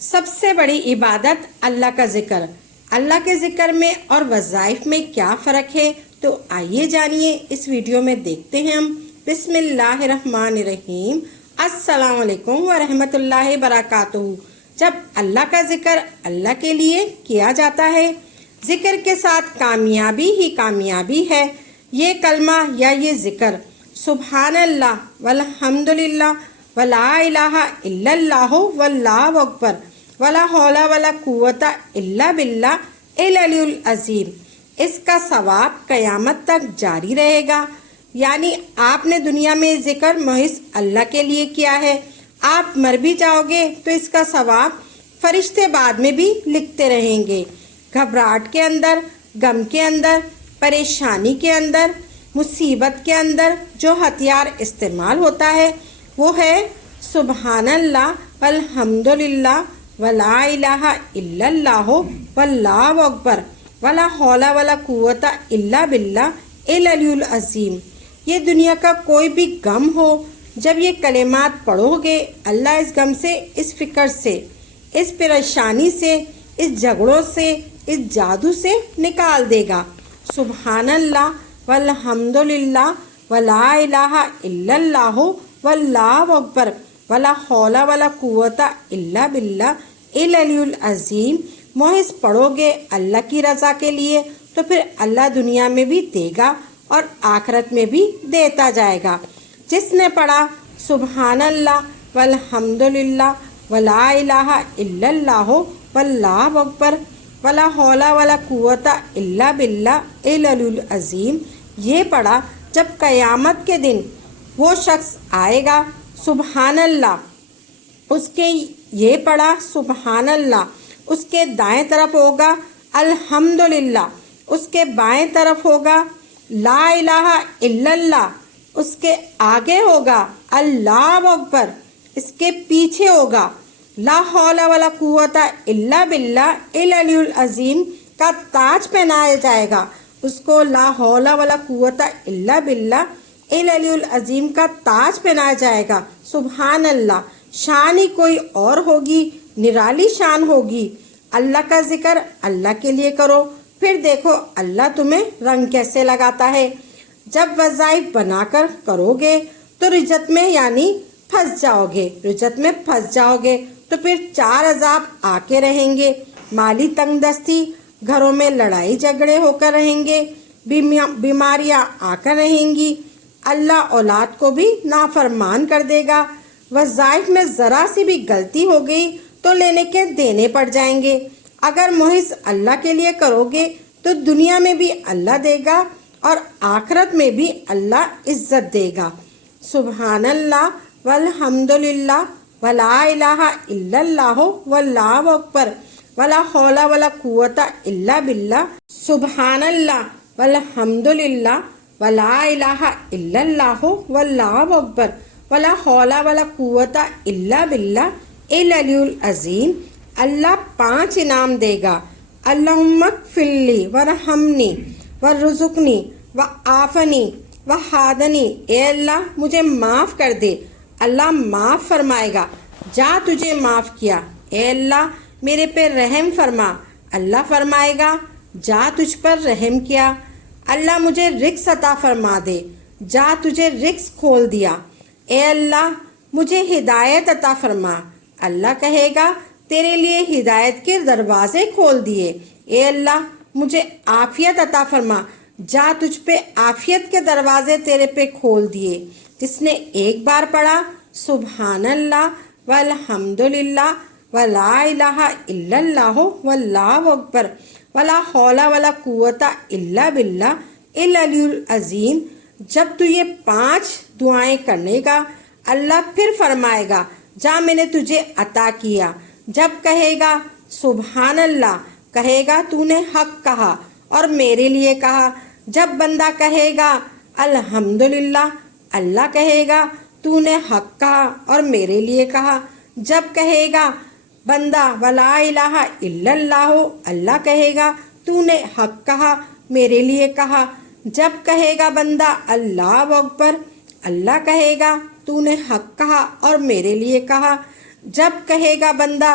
سب سے بڑی عبادت اللہ کا ذکر۔ اللہ کے ذکر میں اور وظائف میں کیا فرق ہے؟ تو آئیے جانیے، اس ویڈیو میں دیکھتے ہیں ہم۔ بسم اللہ الرحمن الرحیم۔ السلام علیکم ورحمۃ اللہ وبرکاتہ۔ جب اللہ کا ذکر اللہ کے لیے کیا جاتا ہے، ذکر کے ساتھ کامیابی ہی کامیابی ہے۔ یہ کلمہ یا یہ ذکر سبحان اللہ والحمد للہ ولا الہ الا اللہ واللہ اکبر ولا حول ولا قوت الا باللہ العلی العظیم، اس کا ثواب قیامت تک جاری رہے گا۔ یعنی آپ نے دنیا میں ذکر محض اللہ کے لیے کیا ہے، آپ مر بھی جاؤ گے تو اس کا ثواب فرشتے بعد میں بھی لکھتے رہیں گے۔ گھبراہٹ کے اندر، غم کے اندر، پریشانی کے اندر، مصیبت کے اندر جو ہتھیار استعمال ہوتا ہے وہ ہے سبحان اللہ والحمد للہ ولا الہ الا اللہ واللہ اکبر ولا حول ولا قوت الا باللہ العلی العظیم۔ یہ دنیا کا کوئی بھی غم ہو، جب یہ کلمات پڑھو گے، اللہ اس غم سے، اس فکر سے، اس پریشانی سے، اس جھگڑوں سے، اس جادو سے نکال دے گا۔ سبحان اللہ والحمد للہ ولا الہ الا اللہ واللہ اکبر ولا حول ولا قوت الا باللہ العلی العظیم محض پڑھو گے اللہ کی رضا کے لیے، تو پھر اللہ دنیا میں بھی دے گا اور آخرت میں بھی دیتا جائے گا۔ جس نے پڑھا سبحان اللہ والحمد للہ ولا الہ الا اللہ واللہ اکبر ولا حول ولا قوت الا باللہ العلی العظیم، یہ پڑھا، جب قیامت کے دن وہ شخص آئے گا سبحان اللہ، اس کے یہ پڑھا سبحان اللہ، اس کے دائیں طرف ہوگا الحمدللہ، اس کے بائیں طرف ہوگا لا الہ الا اللہ، اس کے آگے ہوگا اللہ اکبر، اس کے پیچھے ہوگا لا حول ولا قوت الا باللہ العلی العظیم کا تاج پہنایا جائے گا۔ اس کو لا حول ولا قوت الا باللہ العلی العظیم کا تاج پہنایا جائے گا۔ سبحان اللہ، شان ہی کوئی اور ہوگی، نرالی شان ہوگی۔ اللہ کا ذکر اللہ کے لیے کرو، پھر دیکھو اللہ تمہیں رنگ کیسے لگاتا ہے۔ جب وظائف بنا کر کرو گے تو رجت میں یعنی پھنس جاؤ گے، رجت میں پھنس جاؤ گے تو پھر 4 عذاب آ کے رہیں گے، مالی تنگ دستی، گھروں میں لڑائی جھگڑے ہو کر رہیں گے، بیماریاں آ کر رہیں گی، اللہ اولاد کو بھی نافرمان کر دے گا۔ وظائف میں ذرا سی بھی غلطی ہو گئی تو لینے کے دینے پڑ جائیں گے۔ اگر محض اللہ کے لیے کرو گے تو دنیا میں بھی اللہ دے گا اور آخرت میں بھی اللہ عزت دے گا۔ سبحان اللہ والحمد للہ ولا الہ الا اللہ واللہ اکبر ولا حول ولا قوت الا باللہ۔ سبحان اللہ والحمد للہ ولا الہ الا اللہ واللہ اکبر ولا حول ولا قوت الا باللہ العلی العظیم۔ اللہ 5 انعام دے گا۔ اللہم اغفر لی ورحمنی ورزقنی وعافنی وہادنی، اے اللہ مجھے معاف کر دے، اللہ معاف فرمائے گا۔ جا تجھے معاف کیا، اے اللہ میرے پہ رحم فرما، اللہ فرمائے گا جا تجھ پر رحم کیا۔ اللہ مجھے رزق عطا فرما دے، جا تجھے رزق کھول دیا۔ اے اللہ مجھے ہدایت عطا فرما، اللہ کہے گا تیرے لیے ہدایت کے دروازے کھول دیے۔ اے اللہ مجھے عافیت عطا فرما، جا تجھ پہ عافیت کے دروازے تیرے پہ کھول دیے۔ جس نے ایک بار پڑھا سبحان اللہ والحمد للہ ولا الہ الا اللہ واللہ اکبر ولا حول ولا قوت الا باللہ العلی العظیم، جب تو یہ 5 دعائیں کرنے گا، اللہ پھر فرمائے گا جا میں نے تجھے عطا کیا۔ جب کہے گا سبحان اللہ، کہے گا تو نے حق کہا اور میرے لیے کہا۔ جب بندہ کہے گا الحمدللہ، اللہ کہے گا تو نے حق کہا اور میرے لیے کہا۔ جب کہے گا بندہ ولا الہ الا اللہ، اللہ کہے گا تو نے حق کہا، میرے لیے کہا۔ جب کہے گا بندہ اللہ اکبر، اللہ کہے گا تو نے حق کہا اور میرے لیے کہا۔ جب کہے گا بندہ